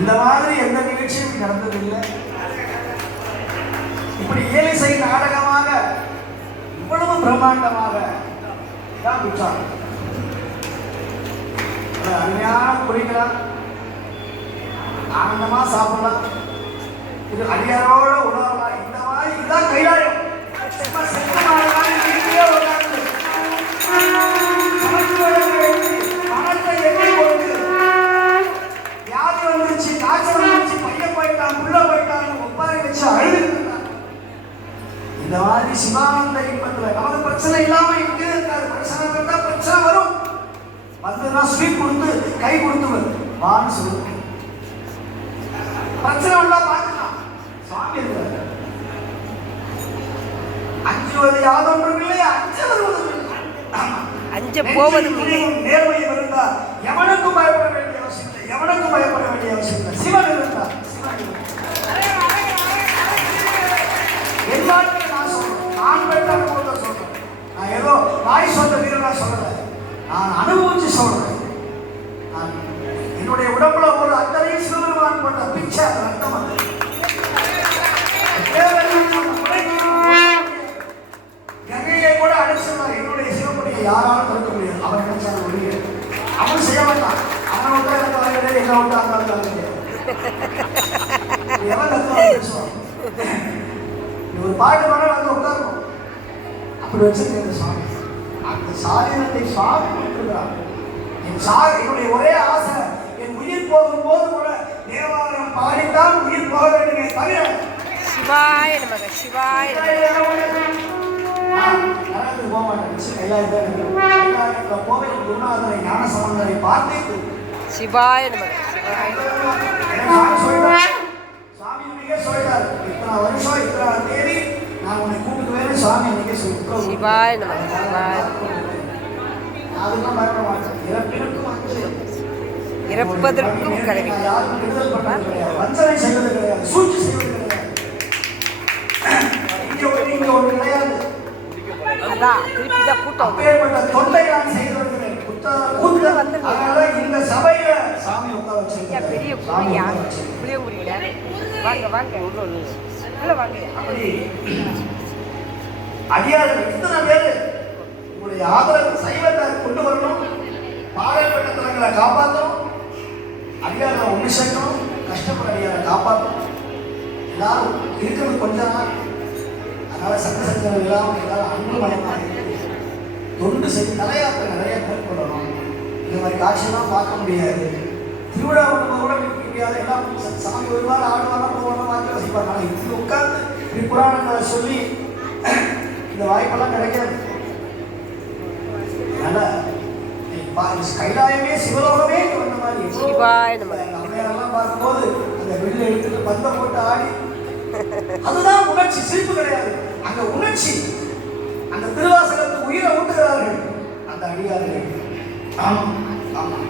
இந்த மாதிரி எந்த நிகழ்ச்சியும் நடந்ததில்லை. இப்படி இயலிசை நாடகமாக இவ்வளவு பிரம்மாண்டமாக தான் விட்டார். அருமையான குறிக்கலாம், ஆனந்தமா சாப்பிடலாம், இது அடியாரோட உணரலாம். இந்த மாதிரி இதுதான் கைலாயம். இந்த மாதிரி சிவானந்த இன்பத்துல நமக்கு பிரச்சனை இல்லாம இங்கே இருக்காது. பிரச்சனை வந்தா பிரச்சனை வரும், வந்ததுன்னா ஸ்வீட் கொடுத்து கை கொடுத்து வான்னு சொல்லுங்க. பிரச்சனை வந்தா பார்க்கலாம், சுவாமி இருக்காரு. அஞ்சுவது யாதொன்றும் இல்லை, அஞ்ச வருவது அஞ்ச போவது நேர்மையும் இருந்தா எவனுக்கும் பயப்பட வேண்டிய அவசியம் இல்லை, எவனுக்கும் பயப்பட வேண்டிய அவசியம் இல்லை. சிவன் இருந்தா எல்லாருக்கும் நான் சொல்றேன், நான் பெற்ற அனுபவத்தை சொல்றேன். நான் ஏதோ வாய் சொந்த வீரனா சொல்லல, நான் அனுபவிச்சு சொல்றேன். நான் என்னுடைய உடம்புல ஒரு அத்தனையும் சிவபெருமான் போட்ட பிச்சை ரத்தம் வந்து கங்கையை கூட அடிச்சுடுவார். என்னுடைய சிவனுடைய யாராலும் தடுக்க முடியாது. அவன் நினைச்சான ஒழிய அவன் செய்ய மாட்டான். அவன் விட்டா எங்க வாங்கிட்டே எங்க விட்டா அந்த எவன் தத்துவம் பேசுவான். ஒரு பாட்டு பாட வந்து உட்காரணும், அப்படி வச்சிருக்கேன் சுவாமி. அந்த சாதனத்தை சுவாமி கொடுத்துருக்கிறார். என்னுடைய ஒரே ஆசை, என் உயிர் போகும்போது கூட தேவாலயம் பாடித்தான் உயிர் போக வேண்டுமே தவிர சிவாய நமக சிவாய போக மாட்டேன். கைலாயத்தில் போவை குருநாதரை ஞான சம்பந்தரை பார்த்து சிவாய நமக சொல்லிட்டார். சாமி இன்னைக்கே சொல்லிட்டார், இத்தனை வருஷம் இத்தனை தேதி நான் உன்னை கூப்பிட்டுவேன்னு சாமி இன்னைக்கே சொல்லிட்டோம். சிவாய நமக சிவாய. அதுதான் பயப்பட மாட்டேன். இறப்பதற்கும் கருவி, யாருக்கும் விடுதல் பண்ணது கிடையாது, வஞ்சனை செய்வது கிடையாது, சூழ்ச்சி செய்வது கிடையாது. இங்க ஒரு கிடையாது. அதான் திருப்பி தான் கூட்டம். அப்பேற்பட்ட தொண்டை நான் செய்து வருகிறேன். கூட்டம் வந்து அதனால இந்த சபையில சாமி உட்கார வச்சிருக்கேன். பெரிய புளியா புளியங்குடியில வாங்க வாங்க உள்ள வாங்க. அப்படி அடியார்கள் இத்தனை பேர் உங்களுடைய ஆதரவு சைவத்தை கொண்டு வரணும், பாடல்பட்ட தலங்களை காப்பாற்றணும், அடியாரை ஒன்று சேர்க்கணும், கஷ்டப்பட அடியாரை காப்பாற்றணும். எல்லாரும் இருக்கிறது கொஞ்ச நாள், அதனால சட்ட சச்சரவு இல்லாமல் எல்லாரும் அன்பு மயமாக தொண்டு செய்து தலையாத்திரை நிறைய மேற்கொள்ளணும். இந்த மாதிரி காட்சியெல்லாம் பார்க்க முடியாது. திருவிழா ஒன்று கூட நிற்க முடியாது. எல்லாம் சாமி வருவார், ஆடுவாங்க, போவாங்க, வாங்கி வசிப்பாங்க. ஆனால் இப்படி உட்கார்ந்து இப்படி புராணங்களை சொல்லி இந்த வாய்ப்பெல்லாம் கிடைக்காது. அதனால கைலாயமே சிவலோகமே இங்க வந்த மாதிரி சிவாய நம. அம்மையாரெல்லாம் பார்க்கும்போது அந்த வெளில எடுத்துட்டு பந்த போட்டு ஆடி, அதுதான் உணர்ச்சி, சிரிப்பு கிடையாது. அங்க உணர்ச்சி, அந்த திருவாசகத்துக்கு உயிரை ஊட்டுகிறார்கள் அந்த அடியார்கள். ஆமாம் ஆமாம்.